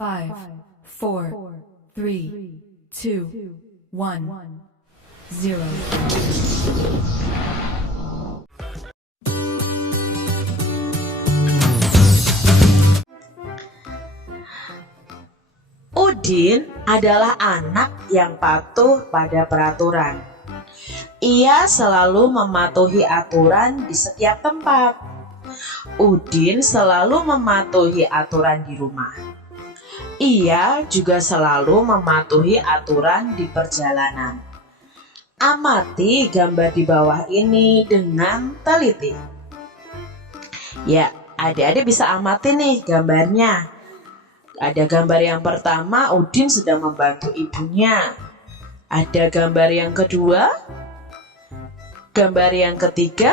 5, 4, 3, 2, 1, 0. Udin adalah anak yang patuh pada peraturan. Ia selalu mematuhi aturan di setiap tempat. Udin selalu mematuhi aturan di rumah. Ia juga selalu mematuhi aturan di perjalanan. Amati gambar di bawah ini dengan teliti. Ya, adik-adik bisa amati nih gambarnya. Ada gambar yang pertama, Udin sedang membantu ibunya. Ada gambar yang kedua, gambar yang ketiga,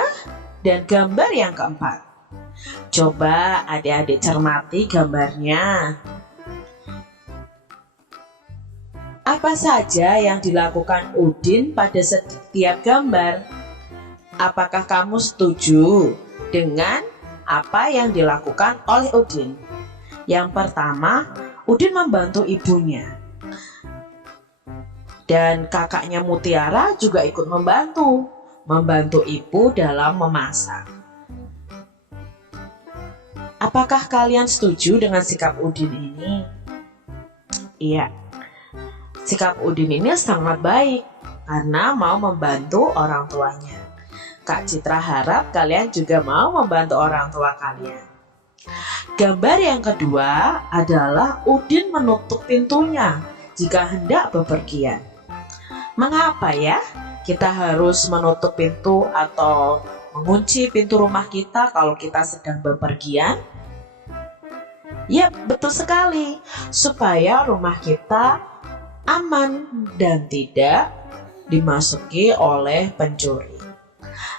dan gambar yang keempat. Coba adik-adik cermati gambarnya. Apa saja yang dilakukan Udin pada setiap gambar? Apakah kamu setuju dengan apa yang dilakukan oleh Udin? Yang pertama, Udin membantu ibunya. Dan kakaknya Mutiara juga ikut membantu ibu dalam memasak. Apakah kalian setuju dengan sikap Udin ini? Iya, sikap Udin ini sangat baik karena mau membantu orang tuanya. Kak Citra harap kalian juga mau membantu orang tua kalian. Gambar yang kedua adalah Udin menutup pintunya jika hendak bepergian. Mengapa ya kita harus menutup pintu atau mengunci pintu rumah kita kalau kita sedang bepergian? Ya, betul sekali, supaya rumah kita aman dan tidak dimasuki oleh pencuri.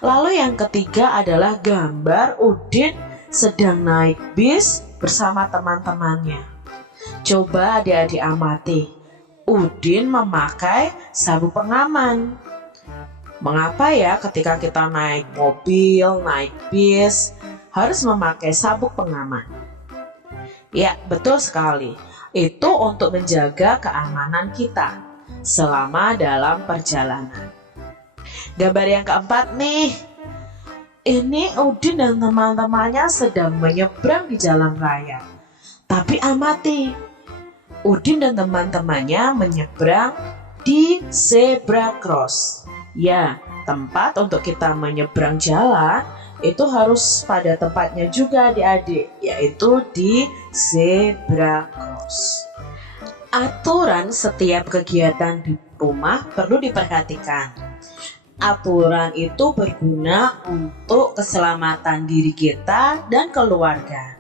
Lalu yang ketiga adalah gambar Udin sedang naik bis bersama teman-temannya. Coba adik-adik amati, Udin memakai sabuk pengaman. Mengapa ya ketika kita naik mobil, naik bis, harus memakai sabuk pengaman? Ya, betul sekali. Itu untuk menjaga keamanan kita selama dalam perjalanan. Gambar yang keempat nih. Ini Udin dan teman-temannya sedang menyeberang di jalan raya. Tapi amati, Udin dan teman-temannya menyeberang di zebra cross. Ya, tempat untuk kita menyeberang jalan itu harus pada tempatnya juga adik-adik, yaitu di zebra cross. Aturan setiap kegiatan di rumah perlu diperhatikan. Aturan itu berguna untuk keselamatan diri kita dan keluarga.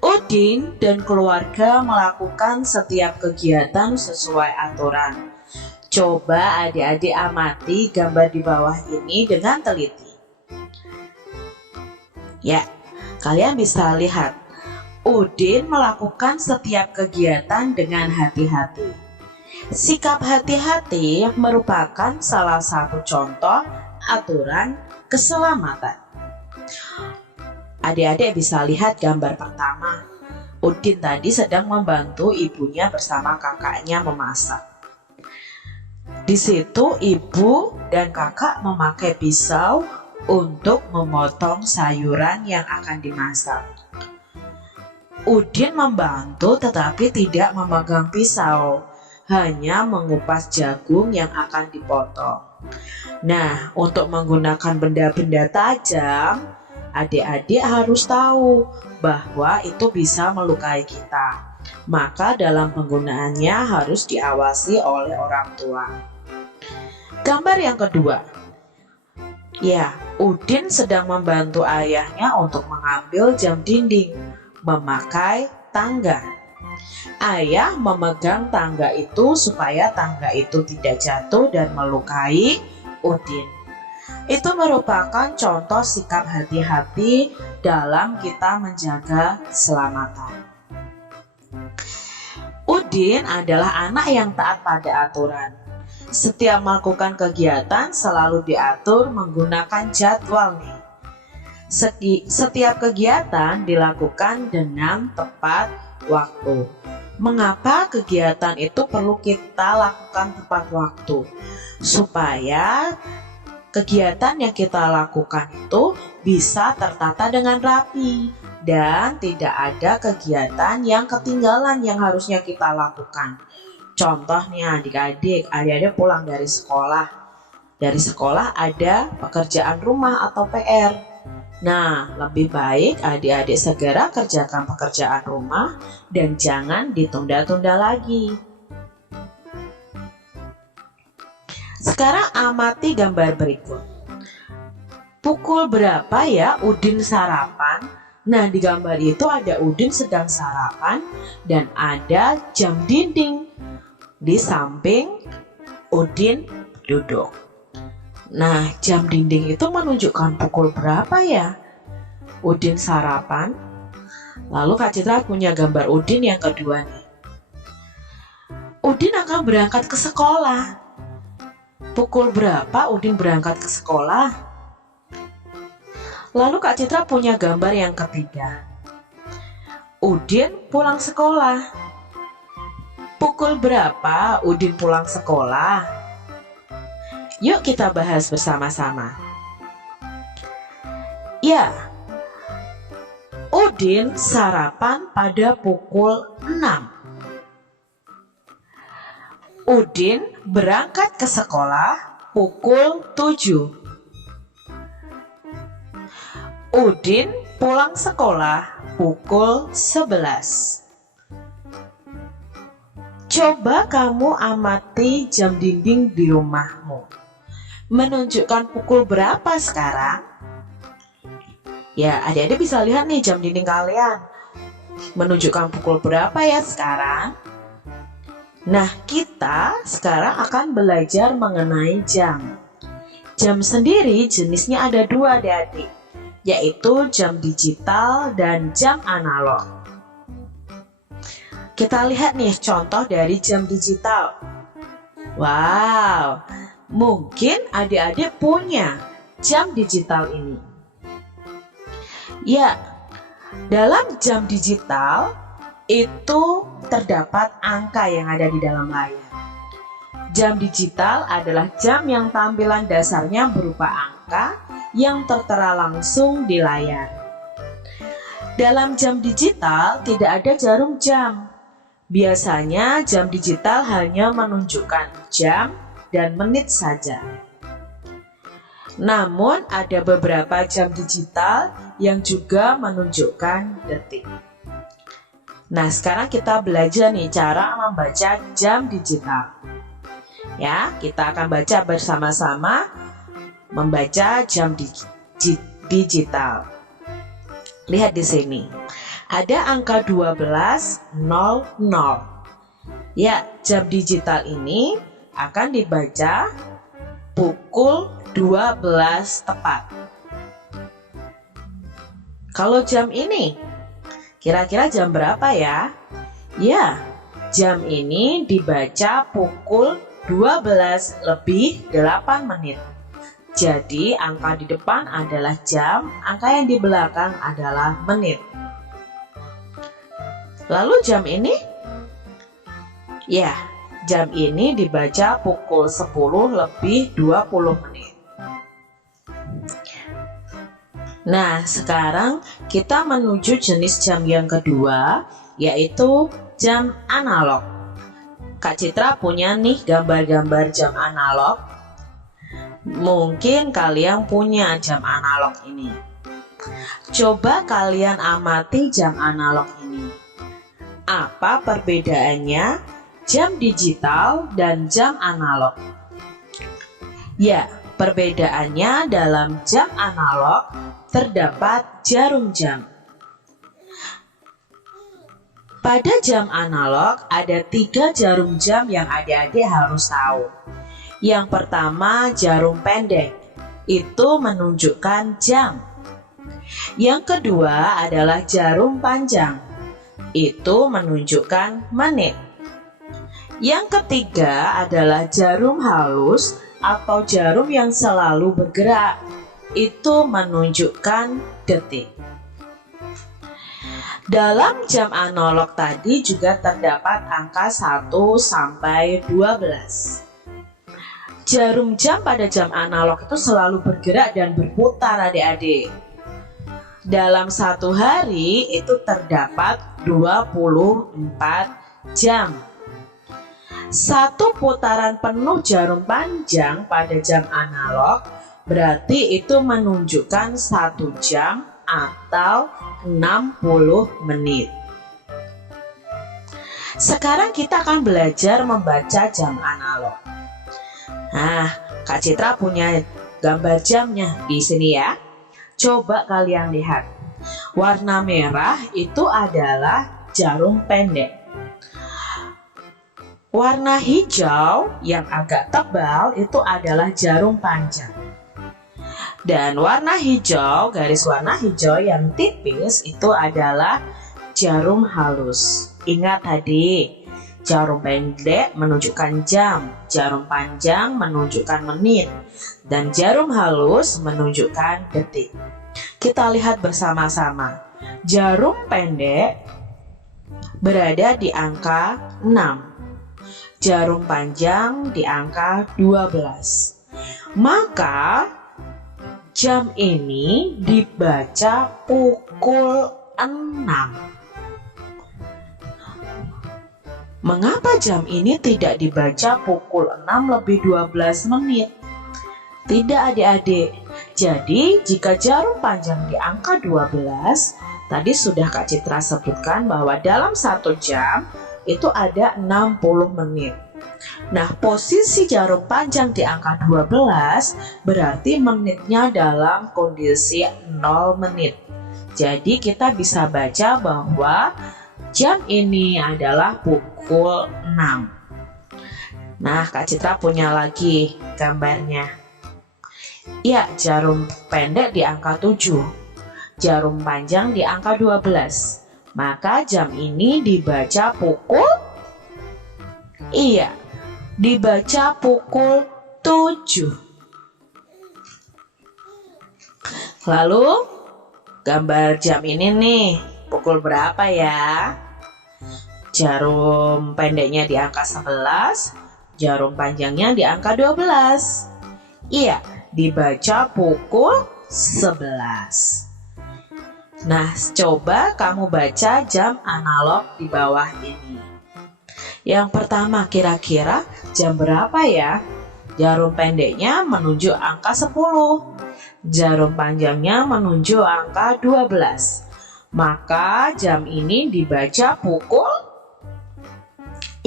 Udin dan keluarga melakukan setiap kegiatan sesuai aturan. Coba adik-adik amati gambar di bawah ini dengan teliti. Ya, kalian bisa lihat, Udin melakukan setiap kegiatan dengan hati-hati. Sikap hati-hati merupakan salah satu contoh aturan keselamatan. Adik-adik bisa lihat gambar pertama. Udin tadi sedang membantu ibunya bersama kakaknya memasak. Di situ ibu dan kakak memakai pisau untuk memotong sayuran yang akan dimasak. Udin membantu tetapi tidak memegang pisau, hanya mengupas jagung yang akan dipotong. Nah, untuk menggunakan benda-benda tajam, adik-adik harus tahu bahwa itu bisa melukai kita. Maka dalam penggunaannya harus diawasi oleh orang tua. Gambar yang kedua. Ya, Udin sedang membantu ayahnya untuk mengambil jam dinding, memakai tangga. Ayah memegang tangga itu supaya tangga itu tidak jatuh dan melukai Udin. Itu merupakan contoh sikap hati-hati dalam kita menjaga keselamatan. Udin adalah anak yang taat pada aturan. Setiap melakukan kegiatan selalu diatur menggunakan jadwal nih. Setiap kegiatan dilakukan dengan tepat waktu. mengapa kegiatan itu perlu kita lakukan tepat waktu? Supaya kegiatan yang kita lakukan itu bisa tertata dengan rapi dan tidak ada kegiatan yang ketinggalan yang harusnya kita lakukan. Contohnya adik-adik pulang dari sekolah. Dari sekolah ada pekerjaan rumah atau PR. Nah, lebih baik adik-adik segera kerjakan pekerjaan rumah dan jangan ditunda-tunda lagi. Sekarang amati gambar berikut. Pukul berapa ya Udin sarapan? Nah, di gambar itu ada Udin sedang sarapan dan ada jam dinding di samping Udin duduk. Nah, jam dinding itu menunjukkan pukul berapa ya? Udin sarapan. Lalu Kak Citra punya gambar Udin yang kedua nih. Udin akan berangkat ke sekolah. Pukul berapa Udin berangkat ke sekolah? Lalu Kak Citra punya gambar yang ketiga. Udin pulang sekolah. Pukul berapa Udin pulang sekolah? Yuk kita bahas bersama-sama. Ya, Udin sarapan pada pukul 6. Udin berangkat ke sekolah pukul 7. Udin pulang sekolah pukul 11. Coba kamu amati jam dinding di rumahmu. Menunjukkan pukul berapa sekarang? Ya, adik-adik bisa lihat nih jam dinding kalian. Menunjukkan pukul berapa ya sekarang? Nah, kita sekarang akan belajar mengenai jam. Jam sendiri jenisnya ada dua adik-adik, yaitu jam digital dan jam analog. Kita lihat nih contoh dari jam digital. Wow, mungkin adik-adik punya jam digital ini. Ya, dalam jam digital itu terdapat angka yang ada di dalam layar. Jam digital adalah jam yang tampilan dasarnya berupa angka yang tertera langsung di layar. Dalam jam digital tidak ada jarum jam. Biasanya jam digital hanya menunjukkan jam dan menit saja. Namun ada beberapa jam digital yang juga menunjukkan detik. Nah, sekarang kita belajar nih cara membaca jam digital. Ya, kita akan baca bersama-sama membaca jam digital. Lihat di sini. Ada angka 12.00. Ya, jam digital ini akan dibaca pukul 12 tepat. Kalau jam ini kira-kira jam berapa ya? Ya, jam ini dibaca pukul 12 lebih 8 menit. Jadi angka di depan adalah jam, angka yang di belakang adalah menit. Lalu jam ini? Ya, jam ini dibaca pukul 10 lebih 20 menit. Nah, sekarang kita menuju jenis jam yang kedua, yaitu jam analog. Kak Citra punya nih gambar-gambar jam analog. Mungkin kalian punya jam analog ini. Coba kalian amati jam analog ini. Apa perbedaannya jam digital dan jam analog? Ya, perbedaannya dalam jam analog terdapat jarum jam. Pada jam analog ada 3 jarum jam yang adik-adik harus tahu. Yang pertama jarum pendek, itu menunjukkan jam. Yang kedua adalah jarum panjang, itu menunjukkan menit. Yang ketiga adalah jarum halus atau jarum yang selalu bergerak, itu menunjukkan detik. Dalam jam analog tadi juga terdapat angka 1 sampai 12. Jarum jam pada jam analog itu selalu bergerak dan berputar adik-adik. Dalam satu hari itu terdapat 24 jam. Satu putaran penuh jarum panjang pada jam analog berarti itu menunjukkan 1 jam atau 60 menit. Sekarang kita akan belajar membaca jam analog. Nah, Kak Citra punya gambar jamnya di sini ya. Coba kalian lihat. Warna merah itu adalah jarum pendek. Warna hijau yang agak tebal itu adalah jarum panjang. Dan warna hijau, garis warna hijau yang tipis itu adalah jarum halus. Ingat tadi, jarum pendek menunjukkan jam, jarum panjang menunjukkan menit, dan jarum halus menunjukkan detik. Kita lihat bersama-sama. Jarum pendek berada di angka 6. Jarum panjang di angka 12. Maka jam ini dibaca pukul 6. Mengapa jam ini tidak dibaca pukul 6 lebih 12 menit? Tidak adik-adik. Jadi jika jarum panjang di angka 12, tadi sudah Kak Citra sebutkan bahwa dalam 1 jam itu ada 60 menit. Nah, posisi jarum panjang di angka 12 berarti menitnya dalam kondisi 0 menit. Jadi kita bisa baca bahwa jam ini adalah pukul 6. Nah, Kak Citra punya lagi gambarnya. Ya, jarum pendek di angka 7. Jarum panjang di angka 12. Maka jam ini dibaca pukul dibaca pukul 7. Lalu gambar jam ini nih, pukul berapa ya? Jarum pendeknya di angka 11, jarum panjangnya di angka 12. Iya, dibaca pukul 11. Nah, coba kamu baca jam analog di bawah ini. Yang pertama, kira-kira jam berapa ya? Jarum pendeknya menunjuk angka 10. Jarum panjangnya menunjuk angka 12. Maka jam ini dibaca pukul 10.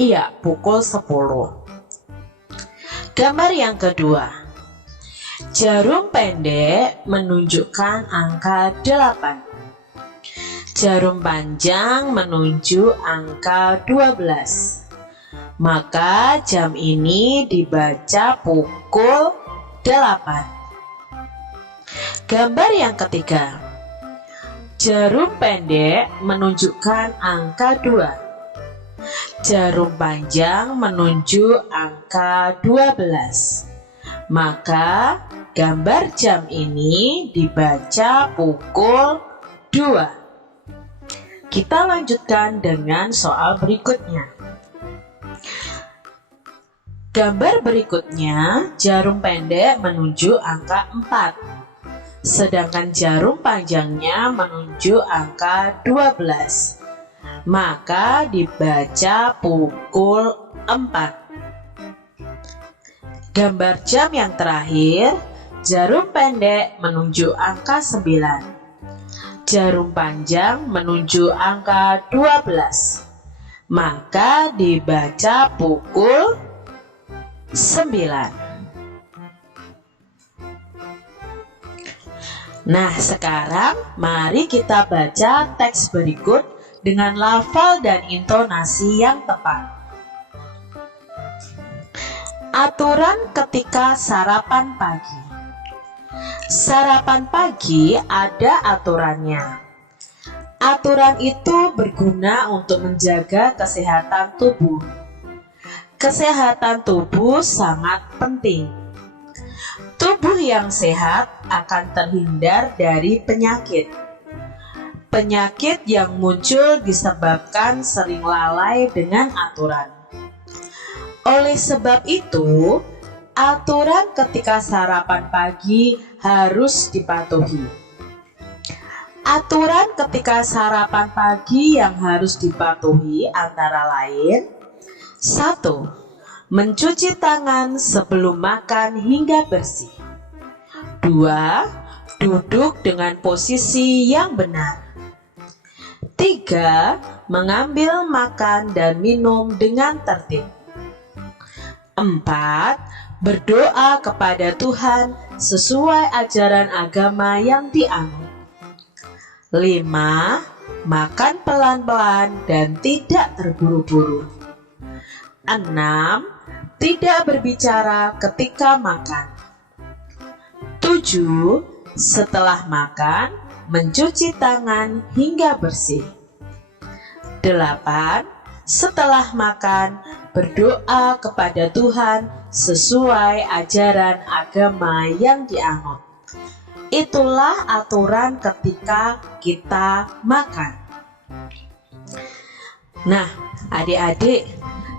Gambar yang kedua. Jarum pendek menunjukkan angka 8. Jarum panjang menunjuk angka 12. Maka jam ini dibaca pukul 8. Gambar yang ketiga. Jarum pendek menunjukkan angka 2. Jarum panjang menunjuk angka 12. Maka gambar jam ini dibaca pukul 2. Kita lanjutkan dengan soal berikutnya. Gambar berikutnya, jarum pendek menunjuk angka 4. Sedangkan jarum panjangnya menunjuk angka 12. Maka dibaca pukul 4. Gambar jam yang terakhir, jarum pendek menunjuk angka 9. Jarum panjang menunjuk angka 12. Maka dibaca pukul 9. Nah, sekarang mari kita baca teks berikut dengan lafal dan intonasi yang tepat. Aturan ketika sarapan pagi. Sarapan pagi ada aturannya. Aturan itu berguna untuk menjaga kesehatan tubuh. Kesehatan tubuh sangat penting. Tubuh yang sehat akan terhindar dari penyakit. Penyakit yang muncul disebabkan sering lalai dengan aturan. Oleh sebab itu, aturan ketika sarapan pagi harus dipatuhi. Aturan ketika sarapan pagi yang harus dipatuhi antara lain: 1. Mencuci tangan sebelum makan hingga bersih. 2. Duduk dengan posisi yang benar. 3. Mengambil makan dan minum dengan tertib. 4. Berdoa kepada Tuhan sesuai ajaran agama yang dianut. 5. Makan pelan-pelan dan tidak terburu-buru. 6. Tidak berbicara ketika makan. 7. Setelah makan, mencuci tangan hingga bersih. 8. Setelah makan, berdoa kepada Tuhan sesuai ajaran agama yang dianut. Itulah aturan ketika kita makan. Nah, adik-adik,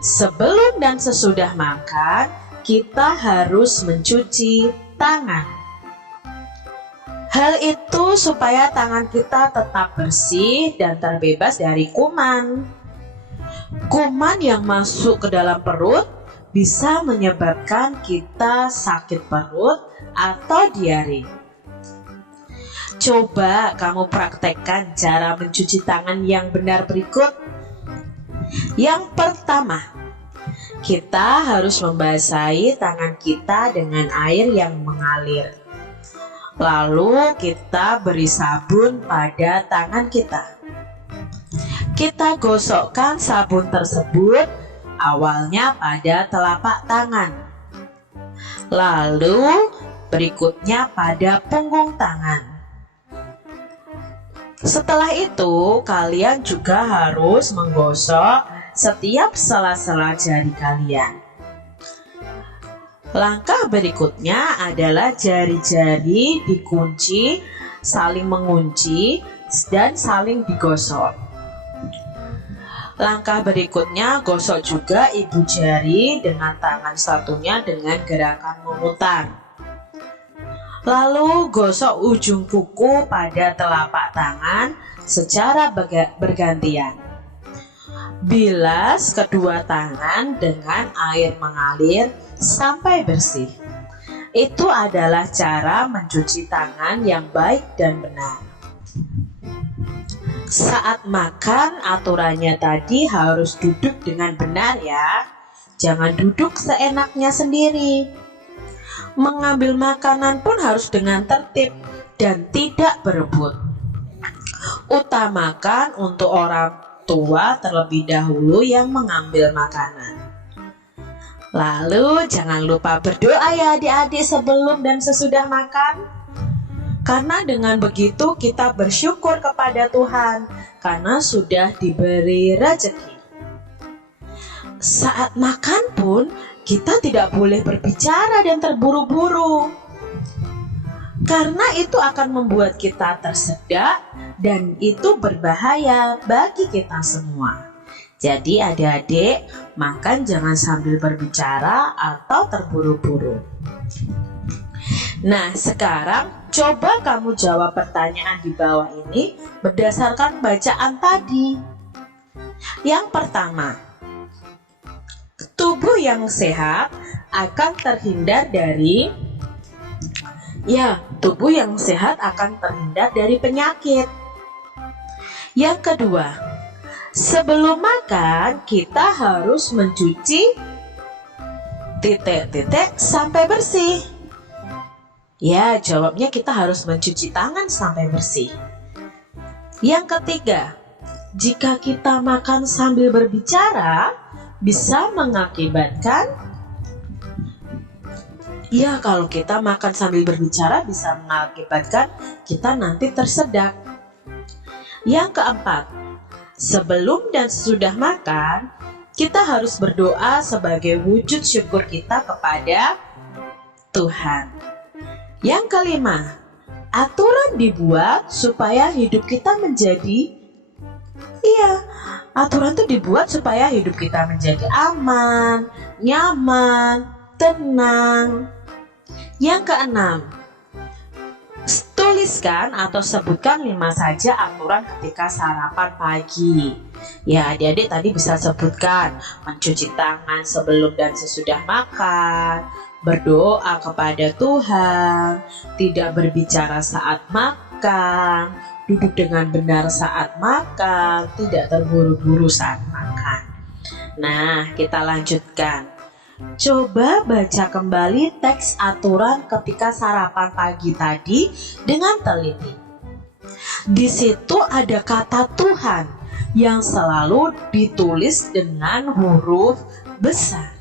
sebelum dan sesudah makan, kita harus mencuci tangan. Hal itu supaya tangan kita tetap bersih dan terbebas dari kuman. Kuman yang masuk ke dalam perut bisa menyebabkan kita sakit perut atau diare. Coba kamu praktekkan cara mencuci tangan yang benar berikut. Yang pertama, kita harus membasahi tangan kita dengan air yang mengalir. Lalu kita beri sabun pada tangan kita. Kita gosokkan sabun tersebut awalnya pada telapak tangan. Lalu berikutnya pada punggung tangan. Setelah itu, kalian juga harus menggosok setiap sela-sela jari kalian. Langkah berikutnya adalah jari-jari dikunci, saling mengunci, dan saling digosok. Langkah berikutnya, gosok juga ibu jari dengan tangan satunya dengan gerakan memutar. Lalu gosok ujung kuku pada telapak tangan secara bergantian. Bilas kedua tangan dengan air mengalir sampai bersih. Itu adalah cara mencuci tangan yang baik dan benar. Saat makan, aturannya tadi harus duduk dengan benar ya. Jangan duduk seenaknya sendiri. Mengambil makanan pun harus dengan tertib dan tidak berebut. Utamakan untuk orang tua terlebih dahulu yang mengambil makanan. Lalu jangan lupa berdoa ya adik-adik sebelum dan sesudah makan. Karena dengan begitu kita bersyukur kepada Tuhan karena sudah diberi rezeki. Saat makan pun kita tidak boleh berbicara dan terburu-buru. Karena itu akan membuat kita tersedak dan itu berbahaya bagi kita semua. Jadi adik-adik, makan jangan sambil berbicara atau terburu-buru. Nah, sekarang coba kamu jawab pertanyaan di bawah ini berdasarkan bacaan tadi. Yang pertama, tubuh yang sehat akan terhindar dari penyakit. Yang kedua, sebelum makan kita harus mencuci sampai bersih. Ya, jawabnya kita harus mencuci tangan sampai bersih. Yang ketiga, jika kita makan sambil berbicara bisa mengakibatkan kalau kita makan sambil berbicara bisa mengakibatkan kita nanti tersedak. Yang keempat, sebelum dan sesudah makan, kita harus berdoa sebagai wujud syukur kita kepada Tuhan. Yang kelima, aturan dibuat supaya hidup kita menjadi, aturan itu dibuat supaya hidup kita menjadi aman, nyaman, tenang. Yang keenam, tuliskan atau sebutkan 5 saja aturan ketika sarapan pagi. Ya, adik-adik tadi bisa sebutkan mencuci tangan sebelum dan sesudah makan, berdoa kepada Tuhan, tidak berbicara saat makan, duduk dengan benar saat makan, tidak terburu-buru saat makan. Nah, kita lanjutkan. Coba baca kembali teks aturan ketika sarapan pagi tadi dengan teliti. Di situ ada kata Tuhan yang selalu ditulis dengan huruf besar.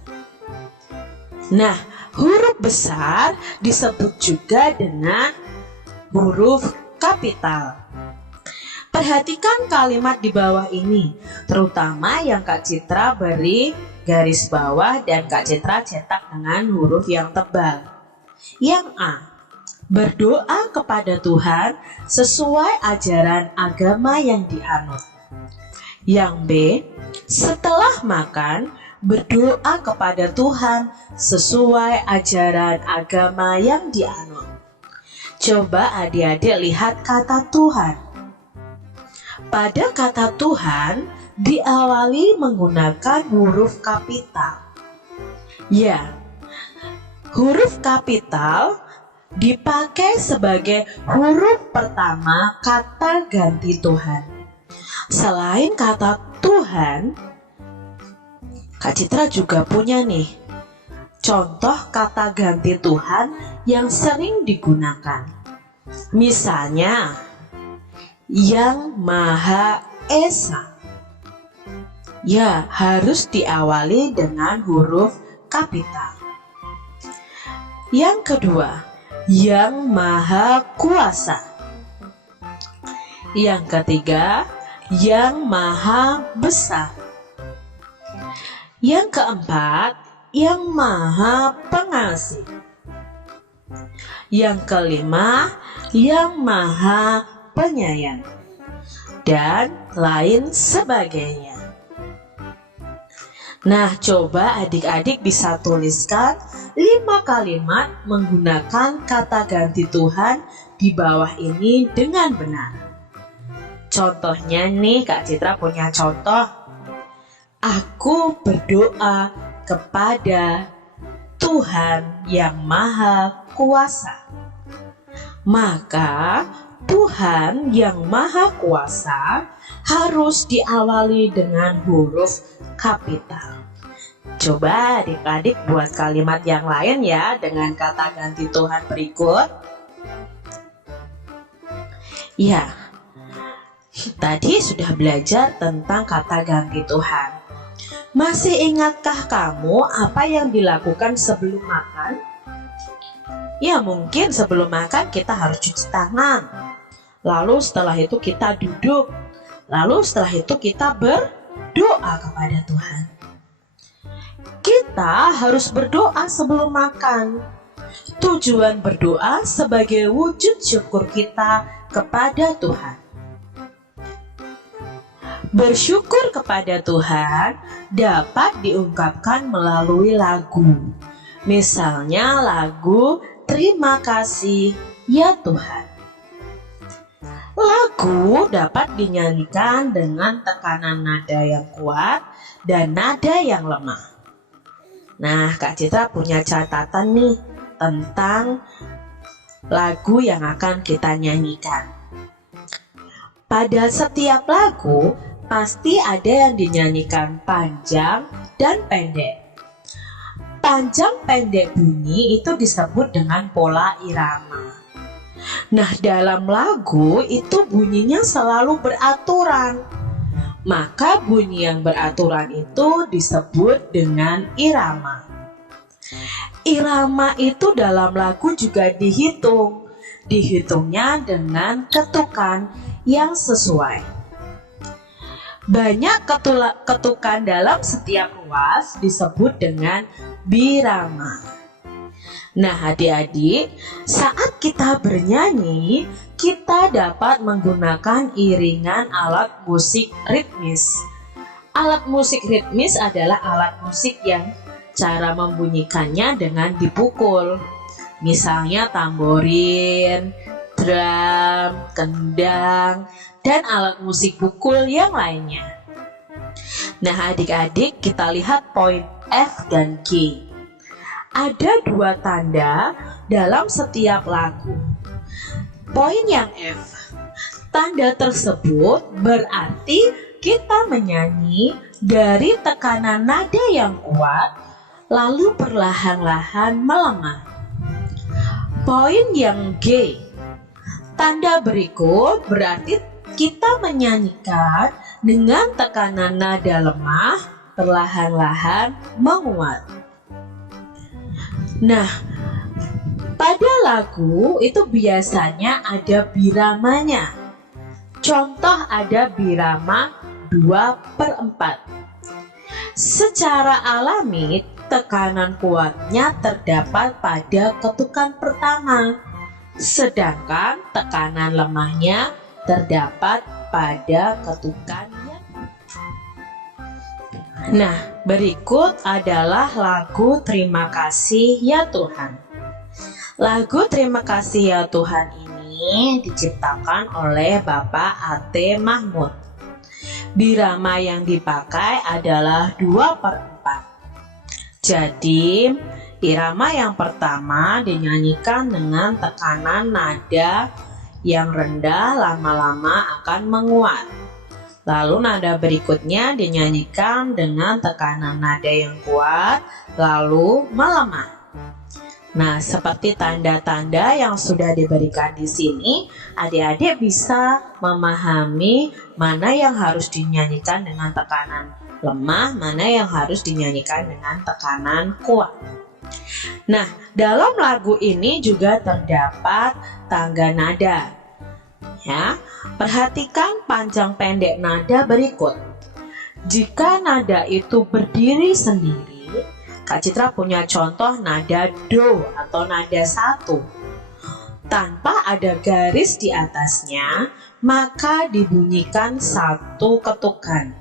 Nah, huruf besar disebut juga dengan huruf kapital. Perhatikan kalimat di bawah ini, terutama yang Kak Citra beri garis bawah dan Kak Citra cetak dengan huruf yang tebal. Yang A, berdoa kepada Tuhan sesuai ajaran agama yang dianut. Yang B, setelah makan berdoa kepada Tuhan sesuai ajaran agama yang dianut. Coba adik-adik lihat kata Tuhan. Pada kata Tuhan diawali menggunakan huruf kapital. Ya, huruf kapital dipakai sebagai huruf pertama kata ganti Tuhan. Selain kata Tuhan, Kak Citra juga punya nih contoh kata ganti Tuhan yang sering digunakan. Misalnya, Yang Maha Esa. Ya, harus diawali dengan huruf kapital. Yang kedua, Yang Maha Kuasa. Yang ketiga, Yang Maha Besar. Yang keempat, Yang Maha Pengasih. Yang kelima, Yang Maha Penyayang, dan lain sebagainya. Nah, coba adik-adik bisa tuliskan 5 kalimat menggunakan kata ganti Tuhan di bawah ini dengan benar. Contohnya nih, Kak Citra punya contoh. Aku berdoa kepada Tuhan yang Maha Kuasa. Maka Tuhan yang Maha Kuasa harus diawali dengan huruf kapital. Coba adik-adik buat kalimat yang lain ya dengan kata ganti Tuhan berikut. Ya, tadi sudah belajar tentang kata ganti Tuhan. Masih ingatkah kamu apa yang dilakukan sebelum makan? Ya, mungkin sebelum makan kita harus cuci tangan. Lalu setelah itu kita duduk. Lalu setelah itu kita berdoa kepada Tuhan. Kita harus berdoa sebelum makan. Tujuan berdoa sebagai wujud syukur kita kepada Tuhan. Bersyukur kepada Tuhan dapat diungkapkan melalui lagu. Misalnya lagu Terima Kasih Ya Tuhan. Lagu dapat dinyanyikan dengan tekanan nada yang kuat dan nada yang lemah. Nah, Kak Citra punya catatan nih tentang lagu yang akan kita nyanyikan. Pada setiap lagu pasti ada yang dinyanyikan panjang dan pendek. Panjang pendek bunyi itu disebut dengan pola irama. Nah, dalam lagu itu bunyinya selalu beraturan. Maka bunyi yang beraturan itu disebut dengan irama. Irama itu dalam lagu juga dihitung. Dihitungnya dengan ketukan yang sesuai. Banyak ketukan dalam setiap ruas disebut dengan birama. Nah, adik-adik, saat kita bernyanyi, kita dapat menggunakan iringan alat musik ritmis. Alat musik ritmis adalah alat musik yang cara membunyikannya dengan dipukul. Misalnya tamborin, drum, kendang, dan alat musik pukul yang lainnya. Nah, adik-adik, kita lihat poin F dan G. Ada dua tanda dalam setiap lagu. Poin yang F, tanda tersebut berarti kita menyanyi dari tekanan nada yang kuat, lalu perlahan-lahan melemah. Poin yang G, tanda berikut berarti kita menyanyikan dengan tekanan nada lemah, perlahan-lahan menguat. Nah, pada lagu itu biasanya ada biramanya. Contoh ada birama 2/4. Secara alami, tekanan kuatnya terdapat pada ketukan pertama, sedangkan tekanan lemahnya terdapat pada ketukan yang. Nah, berikut adalah lagu Terima Kasih Ya Tuhan. Lagu Terima Kasih Ya Tuhan ini diciptakan oleh Bapak A.T. Mahmud. Birama yang dipakai adalah 2/4. Jadi, irama yang pertama dinyanyikan dengan tekanan nada yang rendah lama-lama akan menguat. Lalu nada berikutnya dinyanyikan dengan tekanan nada yang kuat, lalu melemah. Nah, seperti tanda-tanda yang sudah diberikan di sini, adik-adik bisa memahami mana yang harus dinyanyikan dengan tekanan lemah, mana yang harus dinyanyikan dengan tekanan kuat. Nah, dalam lagu ini juga terdapat tangga nada. Ya, perhatikan panjang pendek nada berikut. Jika nada itu berdiri sendiri, Kak Citra punya contoh nada do atau nada 1. Tanpa ada garis di atasnya, maka dibunyikan 1 ketukan.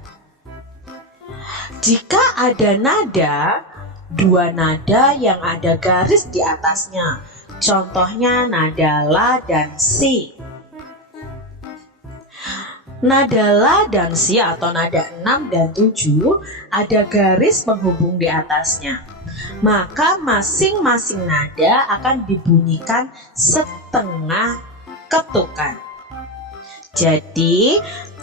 Jika ada nada, 2 nada yang ada garis di atasnya, contohnya nada la dan si. Nada la dan si atau nada 6 dan 7 ada garis penghubung di atasnya. Maka masing-masing nada akan dibunyikan setengah ketukan. Jadi,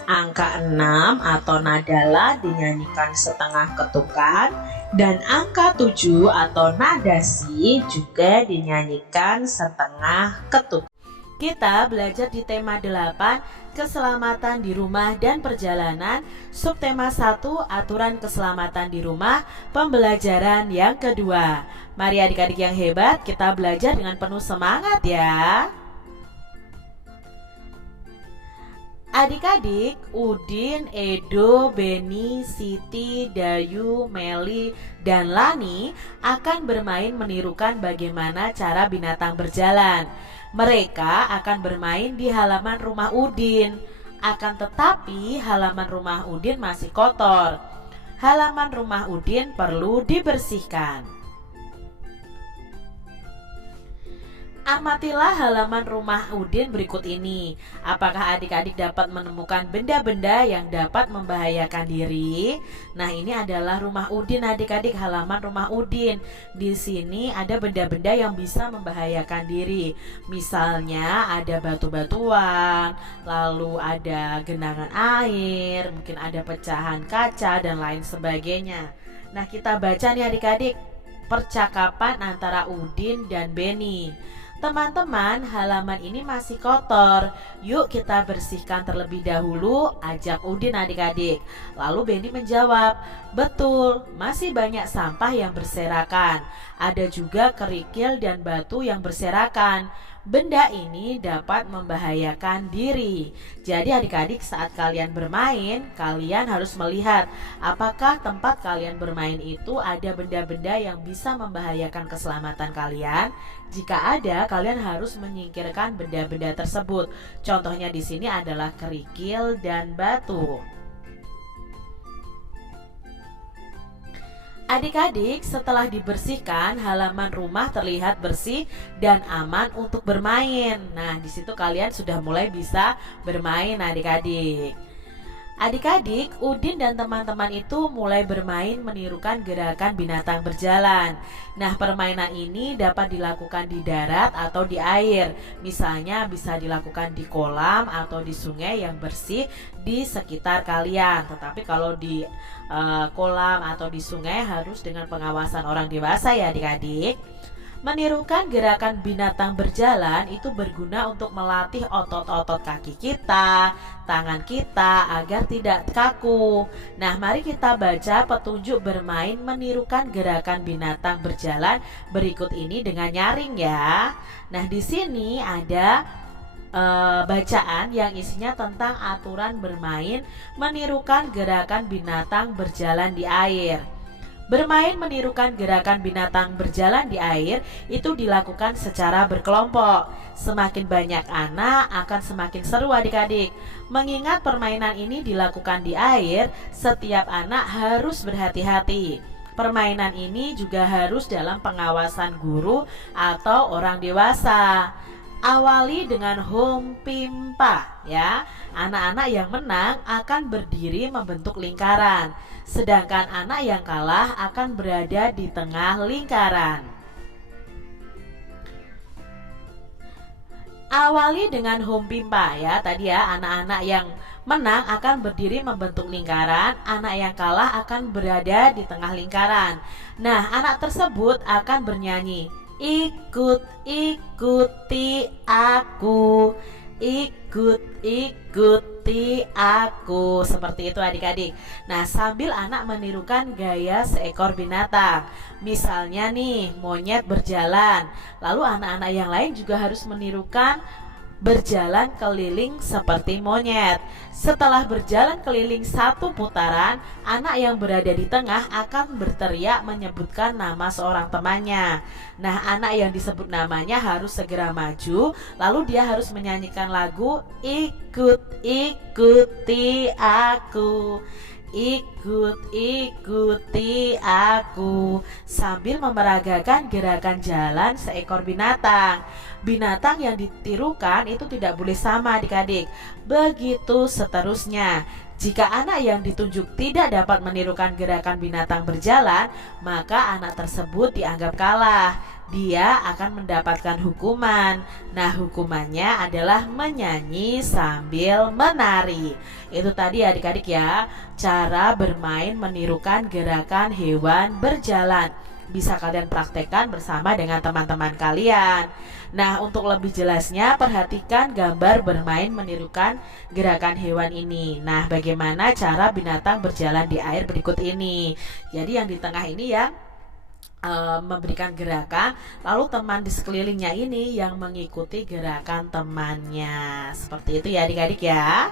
angka 6 atau nada la dinyanyikan setengah ketukan dan angka 7 atau nada si juga dinyanyikan setengah ketukan. Kita belajar di tema 8, keselamatan di rumah dan perjalanan, subtema 1, aturan keselamatan di rumah, pembelajaran yang kedua. Mari adik-adik yang hebat, kita belajar dengan penuh semangat ya. Adik-adik, Udin, Edo, Beni, Siti, Dayu, Meli, dan Lani akan bermain menirukan bagaimana cara binatang berjalan. Mereka akan bermain di halaman rumah Udin. Akan tetapi halaman rumah Udin masih kotor. Halaman rumah Udin perlu dibersihkan. Amatilah halaman rumah Udin berikut ini. Apakah adik-adik dapat menemukan benda-benda yang dapat membahayakan diri? Nah, ini adalah rumah Udin adik-adik, halaman rumah Udin. Di sini ada benda-benda yang bisa membahayakan diri. Misalnya ada batu-batuan, lalu ada genangan air, mungkin ada pecahan kaca dan lain sebagainya. Nah, kita baca nih adik-adik percakapan antara Udin dan Beni. Teman-teman, halaman ini masih kotor. Yuk kita bersihkan terlebih dahulu, ajak Udin adik-adik. Lalu Beni menjawab, betul, masih banyak sampah yang berserakan. Ada juga kerikil dan batu yang berserakan. benda ini dapat membahayakan diri. Jadi adik-adik, saat kalian bermain, kalian harus melihat apakah tempat kalian bermain itu ada benda-benda yang bisa membahayakan keselamatan kalian. Jika ada, kalian harus menyingkirkan benda-benda tersebut. Contohnya di sini adalah kerikil dan batu. Adik-adik, setelah dibersihkan, halaman rumah terlihat bersih dan aman untuk bermain. Nah, di situ kalian sudah mulai bisa bermain adik-adik. Adik-adik, Udin dan teman-teman itu mulai bermain menirukan gerakan binatang berjalan. Nah, permainan ini dapat dilakukan di darat atau di air. Misalnya bisa dilakukan di kolam atau di sungai yang bersih di sekitar kalian. Tetapi kalau di kolam atau di sungai harus dengan pengawasan orang dewasa ya adik-adik. Menirukan gerakan binatang berjalan itu berguna untuk melatih otot-otot kaki kita, tangan kita agar tidak kaku. Nah, mari kita baca petunjuk bermain menirukan gerakan binatang berjalan berikut ini dengan nyaring ya. Nah, di sini ada bacaan yang isinya tentang aturan bermain menirukan gerakan binatang berjalan di air. Bermain menirukan gerakan binatang berjalan di air itu dilakukan secara berkelompok. Semakin banyak anak akan semakin seru adik-adik. Mengingat permainan ini dilakukan di air, setiap anak harus berhati-hati. Permainan ini juga harus dalam pengawasan guru atau orang dewasa. Awali dengan humpimpa ya. Anak-anak yang menang akan berdiri membentuk lingkaran, sedangkan anak yang kalah akan berada di tengah lingkaran. Awali dengan humpimpa ya. Tadi ya, anak-anak yang menang akan berdiri membentuk lingkaran, anak yang kalah akan berada di tengah lingkaran. Nah, anak tersebut akan bernyanyi, ikuti aku, ikuti aku, seperti itu adik-adik. Nah, sambil anak menirukan gaya seekor binatang. Misalnya nih, monyet berjalan. Lalu anak-anak yang lain juga harus menirukan berjalan keliling seperti monyet. Setelah berjalan keliling satu putaran, anak yang berada di tengah akan berteriak menyebutkan nama seorang temannya. Nah, anak yang disebut namanya harus segera maju, lalu dia harus menyanyikan lagu ikuti aku, ikuti aku, sambil memeragakan gerakan jalan seekor binatang. Binatang yang ditirukan itu tidak boleh sama adik-adik. Begitu seterusnya. Jika anak yang ditunjuk tidak dapat menirukan gerakan binatang berjalan, maka anak tersebut dianggap kalah. Dia akan mendapatkan hukuman. Nah, hukumannya adalah menyanyi sambil menari. Itu tadi adik-adik ya, cara bermain menirukan gerakan hewan berjalan. Bisa kalian praktekkan bersama dengan teman-teman kalian. Nah, untuk lebih jelasnya perhatikan gambar bermain menirukan gerakan hewan ini. Nah, bagaimana cara binatang berjalan di air berikut ini. Jadi yang di tengah ini yang memberikan gerakan, lalu teman di sekelilingnya ini yang mengikuti gerakan temannya. Seperti itu ya adik-adik ya.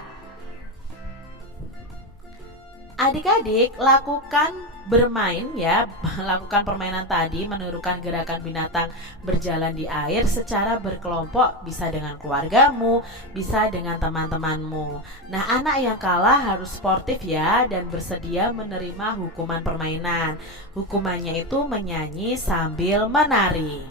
Adik-adik lakukan bermain ya, lakukan permainan tadi menirukan gerakan binatang berjalan di air secara berkelompok, bisa dengan keluargamu, bisa dengan teman-temanmu. Nah, anak yang kalah harus sportif ya dan bersedia menerima hukuman permainan. Hukumannya itu menyanyi sambil menari.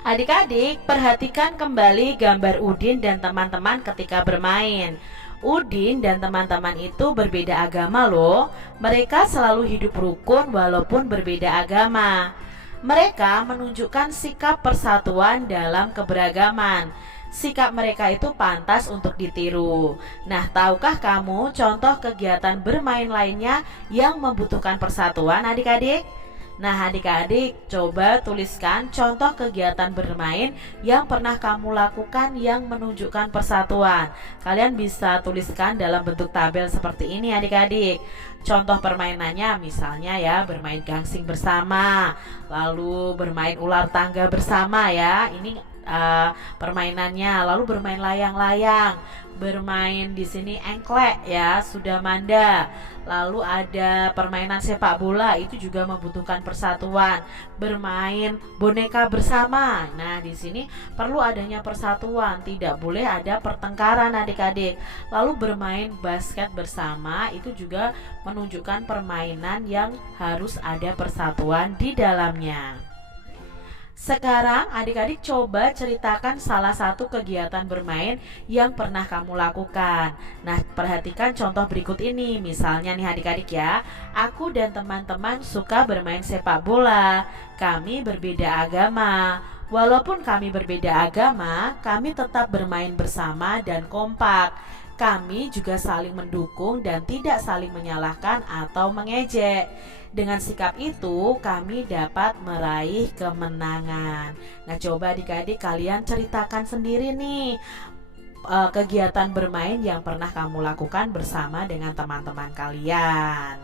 Adik-adik, perhatikan kembali gambar Udin dan teman-teman ketika bermain. Udin dan teman-teman itu berbeda agama loh. Mereka selalu hidup rukun walaupun berbeda agama. Mereka menunjukkan sikap persatuan dalam keberagaman. Sikap mereka itu pantas untuk ditiru. Nah, tahukah kamu contoh kegiatan bermain lainnya yang membutuhkan persatuan adik-adik? Nah, adik-adik, coba tuliskan contoh kegiatan bermain yang pernah kamu lakukan yang menunjukkan persatuan. Kalian bisa tuliskan dalam bentuk tabel seperti ini, adik-adik. Contoh permainannya misalnya ya, bermain gangsing bersama, lalu bermain ular tangga bersama ya. Ini permainannya, lalu bermain layang-layang, bermain di sini engklek ya, sudah manda. Lalu ada permainan sepak bola, itu juga membutuhkan persatuan. Bermain boneka bersama. Nah, di sini perlu adanya persatuan, tidak boleh ada pertengkaran adik-adik. Lalu bermain basket bersama, itu juga menunjukkan permainan yang harus ada persatuan di dalamnya. Sekarang adik-adik coba ceritakan salah satu kegiatan bermain yang pernah kamu lakukan. Nah, perhatikan contoh berikut ini. Misalnya nih adik-adik ya, aku dan teman-teman suka bermain sepak bola. Kami berbeda agama. Walaupun kami berbeda agama, kami tetap bermain bersama dan kompak. Kami juga saling mendukung dan tidak saling menyalahkan atau mengejek. Dengan sikap itu, kami dapat meraih kemenangan. Nah, coba adik-adik kalian ceritakan sendiri nih kegiatan bermain yang pernah kamu lakukan bersama dengan teman-teman kalian.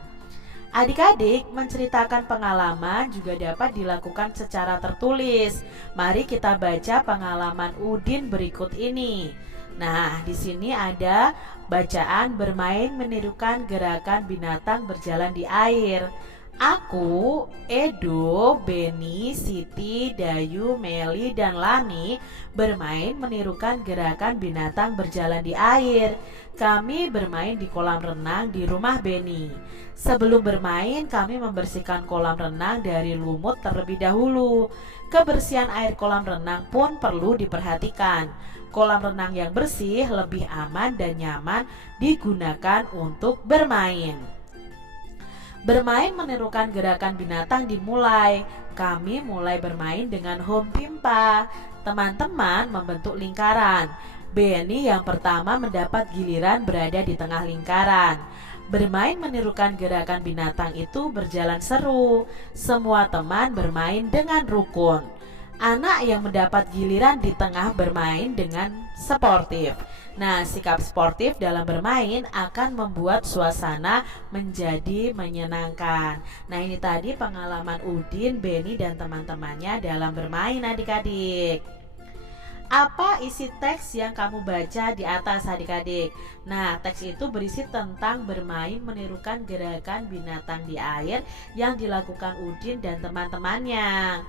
Adik-adik, menceritakan pengalaman juga dapat dilakukan secara tertulis. Mari kita baca pengalaman Udin berikut ini. Nah, di sini ada bacaan bermain menirukan gerakan binatang berjalan di air. Aku, Edo, Beni, Siti, Dayu, Meli, dan Lani bermain menirukan gerakan binatang berjalan di air. Kami bermain di kolam renang di rumah Beni. Sebelum bermain, kami membersihkan kolam renang dari lumut terlebih dahulu. Kebersihan air kolam renang pun perlu diperhatikan. Kolam renang yang bersih lebih aman dan nyaman digunakan untuk bermain. Bermain menirukan gerakan binatang dimulai. Kami mulai bermain dengan home pimpa. Teman-teman membentuk lingkaran. Beni yang pertama mendapat giliran berada di tengah lingkaran. Bermain menirukan gerakan binatang itu berjalan seru. Semua teman bermain dengan rukun. Anak yang mendapat giliran di tengah bermain dengan sportif. Nah, sikap sportif dalam bermain akan membuat suasana menjadi menyenangkan. Nah, ini tadi pengalaman Udin, Beni, dan teman-temannya dalam bermain adik-adik. Apa isi teks yang kamu baca di atas adik-adik? Nah, teks itu berisi tentang bermain menirukan gerakan binatang di air yang dilakukan Udin dan teman-temannya.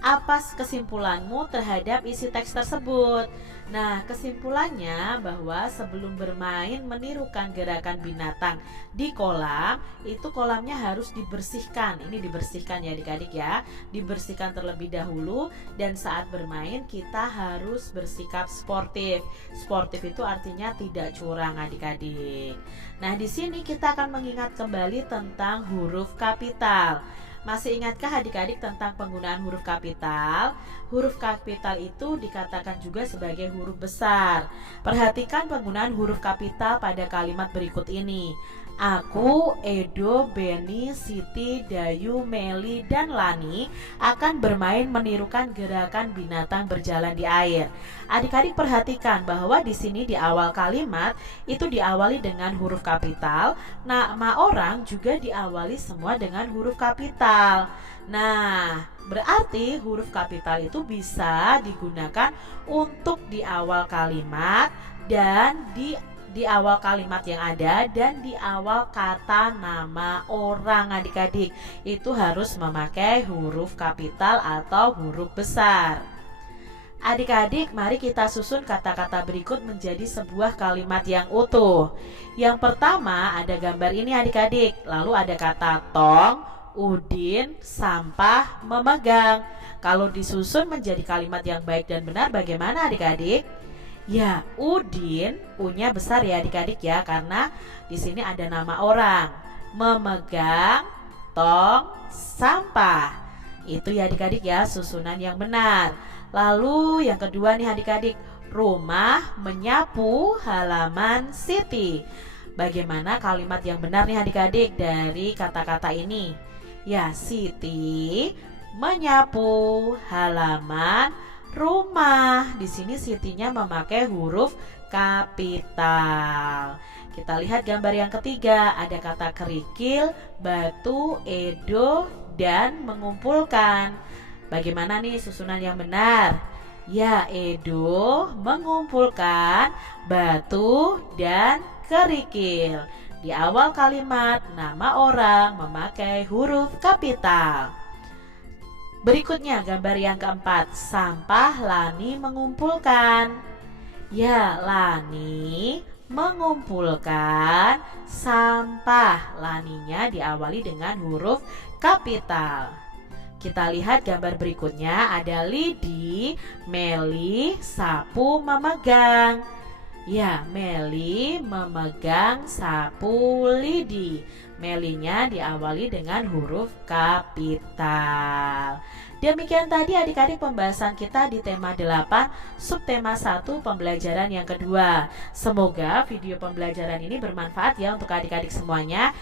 Apa kesimpulanmu terhadap isi teks tersebut? Nah, kesimpulannya bahwa sebelum bermain menirukan gerakan binatang di kolam, itu kolamnya harus dibersihkan. Ini dibersihkan ya adik-adik ya. Dibersihkan terlebih dahulu, dan saat bermain kita harus bersikap sportif. Sportif itu artinya tidak curang adik-adik. Nah, di sini kita akan mengingat kembali tentang huruf kapital. Masih ingatkah adik-adik tentang penggunaan huruf kapital? Huruf kapital itu dikatakan juga sebagai huruf besar. Perhatikan penggunaan huruf kapital pada kalimat berikut ini. Aku, Edo, Beni, Siti, Dayu, Meli, dan Lani akan bermain menirukan gerakan binatang berjalan di air. Adik-adik perhatikan bahwa di sini di awal kalimat itu diawali dengan huruf kapital. Nama orang juga diawali semua dengan huruf kapital. Nah, berarti huruf kapital itu bisa digunakan untuk di awal kalimat dan di awal kalimat yang ada dan di awal kata nama orang adik-adik. Itu harus memakai huruf kapital atau huruf besar. Adik-adik, mari kita susun kata-kata berikut menjadi sebuah kalimat yang utuh. Yang pertama ada gambar ini adik-adik. Lalu ada kata tong, Udin, sampah, memegang. Kalau disusun menjadi kalimat yang baik dan benar bagaimana adik-adik? Ya, Udin, U-nya besar ya adik-adik ya, karena di sini ada nama orang. Memegang, tong, sampah. Itu ya adik-adik ya, susunan yang benar. Lalu yang kedua nih adik-adik, rumah, menyapu, halaman, Siti. Bagaimana kalimat yang benar nih adik-adik dari kata-kata ini? Ya, Siti menyapu halaman rumah. Di sini Sitinya memakai huruf kapital. Kita lihat gambar yang ketiga, ada kata kerikil, batu, edo, dan mengumpulkan. Bagaimana nih susunan yang benar? Ya, edo mengumpulkan batu dan kerikil. Di awal kalimat, nama orang memakai huruf kapital. Berikutnya gambar yang keempat, sampah Lani mengumpulkan. Ya, Lani mengumpulkan sampah. Laninya diawali dengan huruf kapital. Kita lihat gambar berikutnya, ada Lidi, Meli, sapu memegang. Ya, Meli memegang sapu Lidi. Melinya diawali dengan huruf kapital. Demikian tadi adik-adik pembahasan kita di tema 8, subtema 1 pembelajaran yang kedua. Semoga video pembelajaran ini bermanfaat ya untuk adik-adik semuanya.